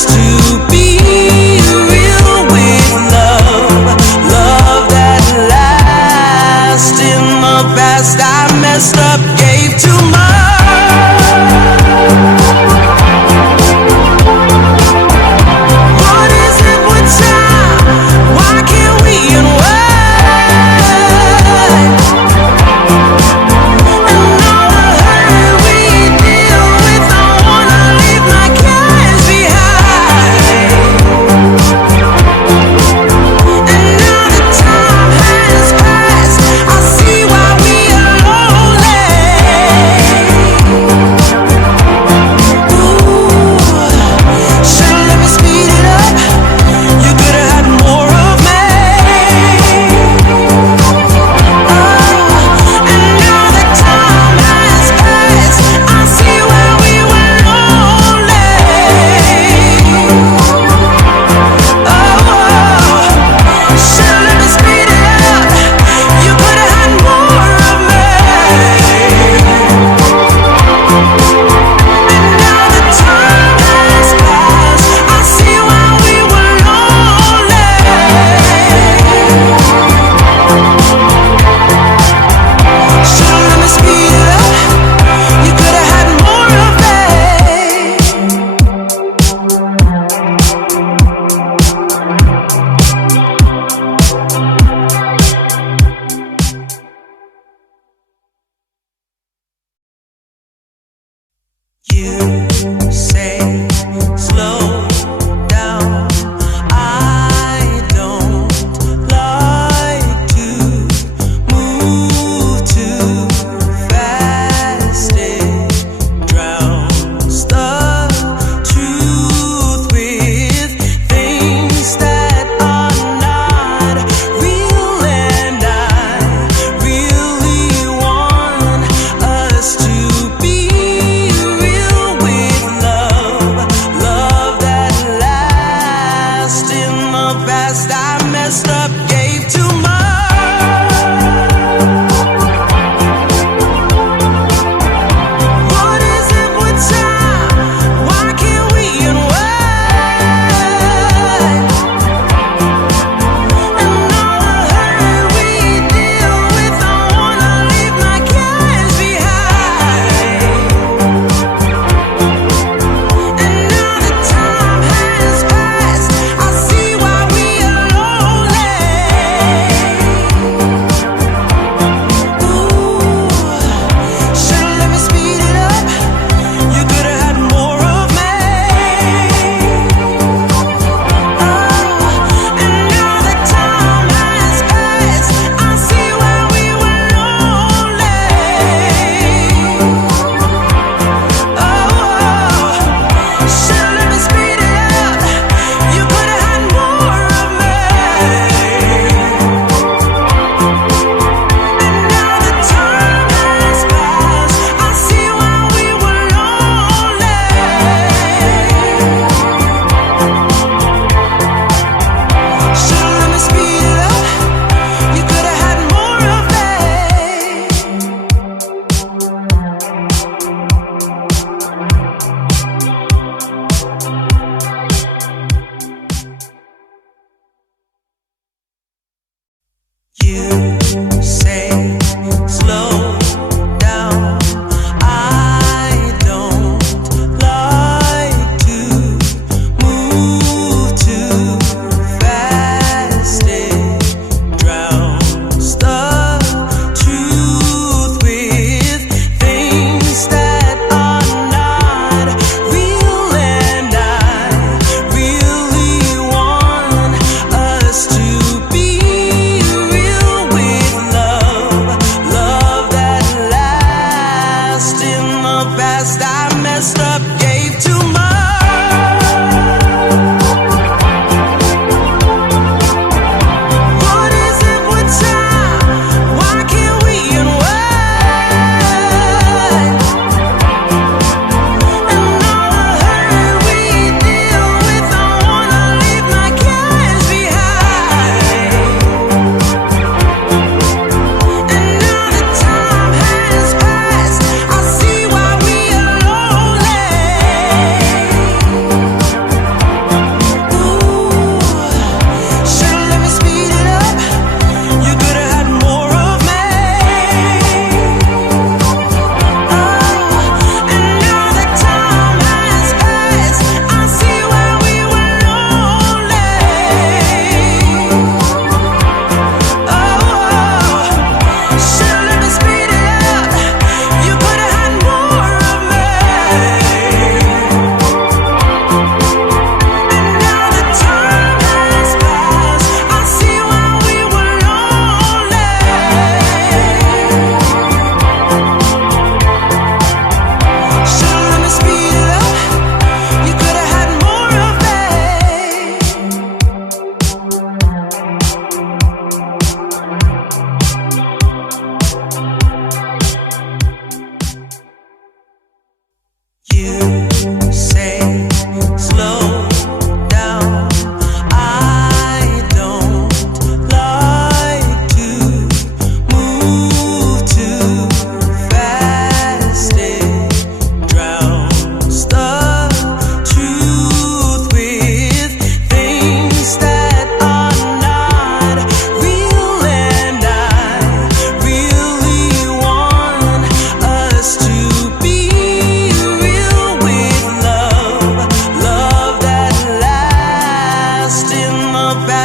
To be real with love.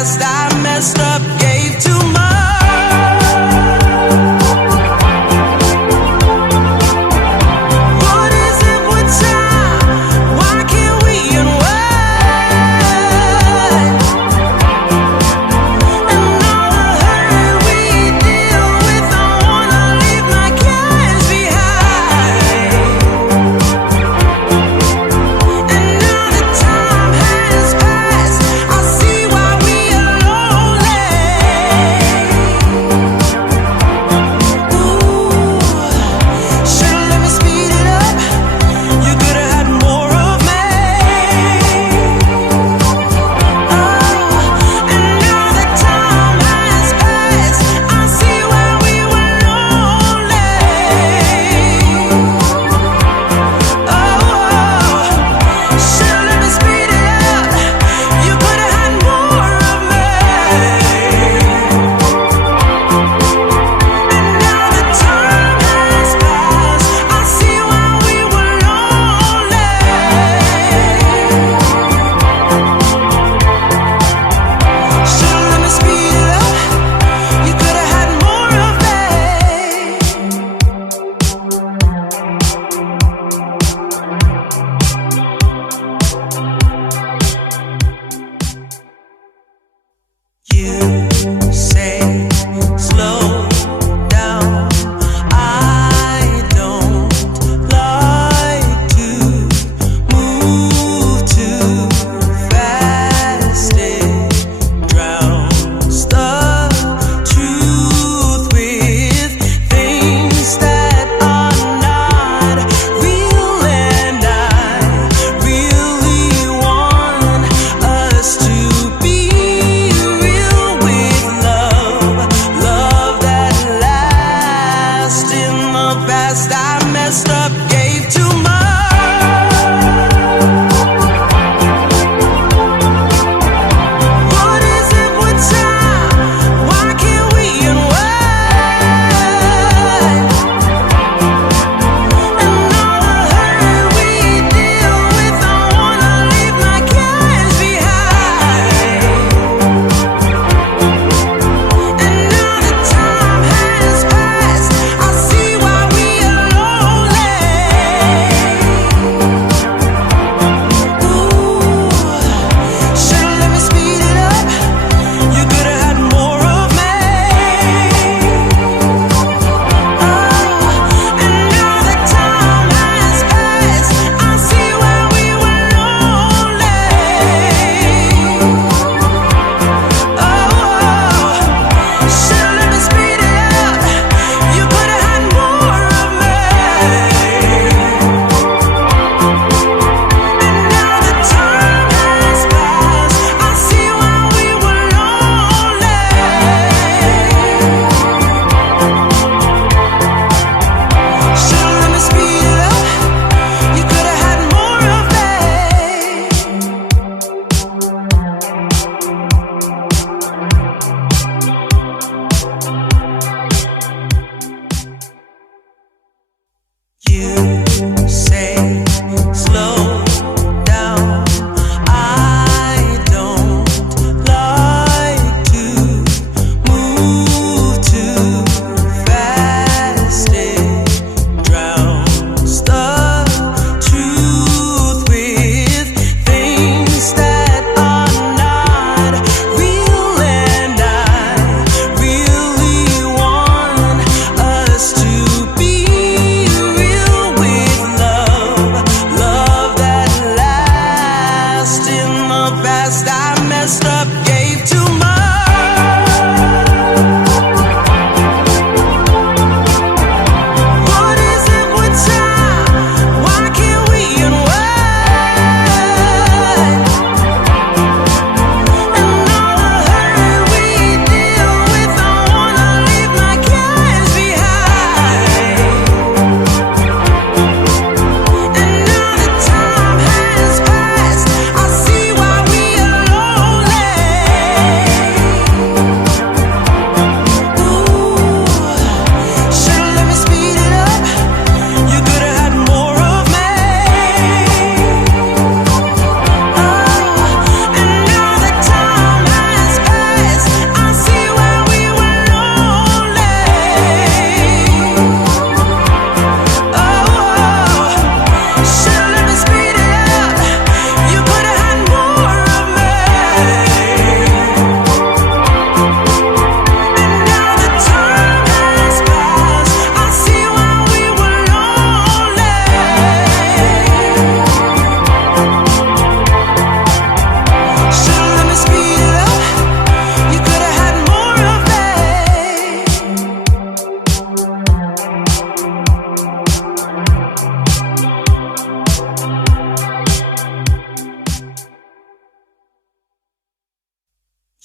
past I messed up, gave too much. What is it with time? Why can't we unwind? And all the hurt we deal with, I wanna leave my cares behind. And now that time has passed, I see why we are lonely. Ooh, should've let me speed it up. You could've had more of me. And now that time has passed, I see why we were lonely. Should've let me speed it up. You could've had more of me. And now that time has passed, I see why we were lonely. Should've let me speed it up. You could've had more of me. You say slow down. I don't like to move too fast. It drowns the truth with things that are not real, and I really want us to be real with love that lasts. In the past I messed up, gave too much. What is it with time? Why can't we unwind? And all the hurt we deal with, I wanna leave my cares behind. And now that time has passed, I see why we are lonely. Ooh, should've let me speed it up. You could've had more of me. And now that time has passed, I see why we were lonely. Should've let me speed it up. You could've had more of me. And now that time has passed, I see why we were lonely. Should've let me speed it up. You could've had more of me. You say slow down. I don't like to move too fast. It drowns the truth with things that are not real, and I really want us to be real with love that lasts. In the past I messed up, gave too much. What is it with time? Why can't we unwind? And all the hurt we deal with, I wanna leave my cares behind. And now that time has passed, I see why we are lonely.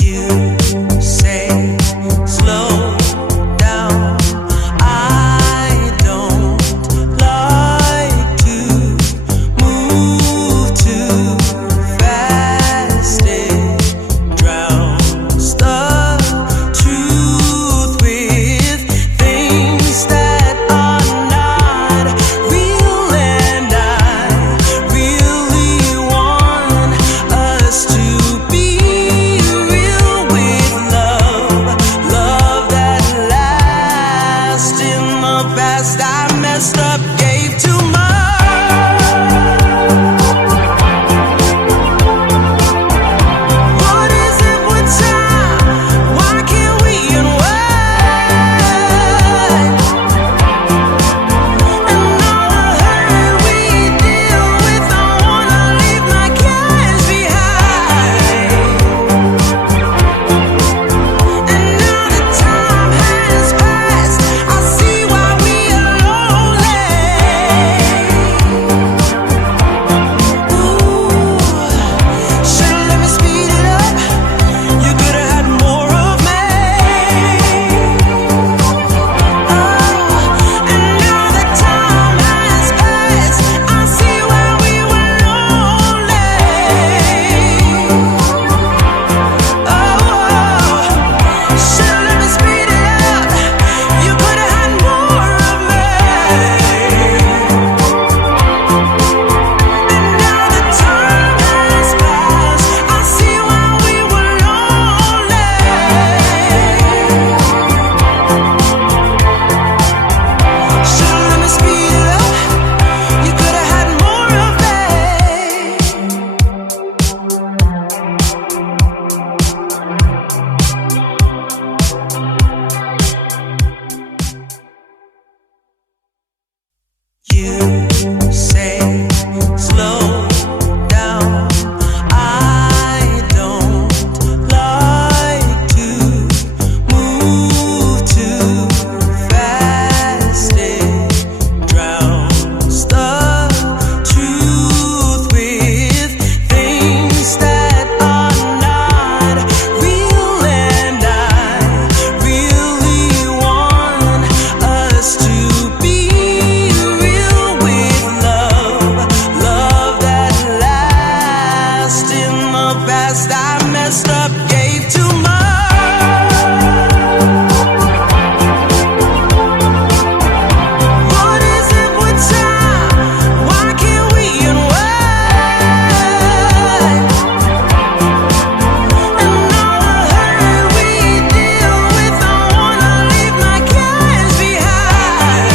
You say slow down. I don't like to move too fast. It drowns the truth with things that are not real, and I really want us to be real with love, love that lasts. In the past I messed up, gave too much. What is it with time? Why can't we unwind? And all the hurt we deal with, I wanna leave my cares behind. And now that time has passed, I see why we are lonely. Ooh, should've let me speed it up. You could've had more of me. Oh, and now that time has passed, I see why we were lonely. Oh, should've let me speed it up. You could've had more of me. And now that time has passed, I see why we were lonely. Should've let me speed it up. You could've had more of me. You say slow down. I don't like to move too fast. It drowns the truth with things that are not real, and I really want us to be real with love, love that lasts. In the past I messed up, gave too much. What is it with time? Why can't we unwind? And all the hurt we deal with, I wanna leave my cares behind.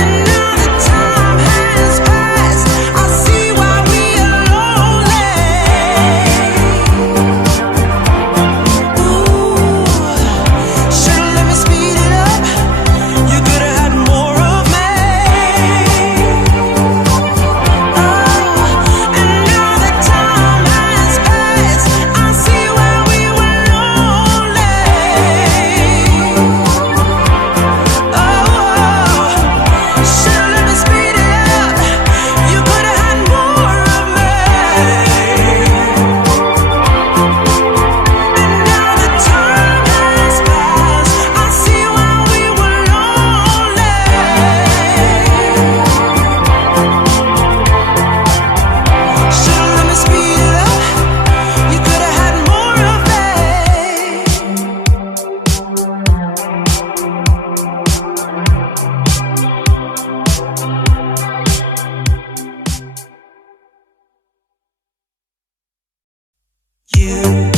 And now that time has passed, I see why we are lonely. Ooh, should've let me speed it up. You could've had more of me. Oh, and now that time has passed, I see why we were lonely. Oh, should've let me speed it up. You could've had more of me. And now that time has passed, I see why we were lonely. Should've let me speed it up. You could've had more of me. You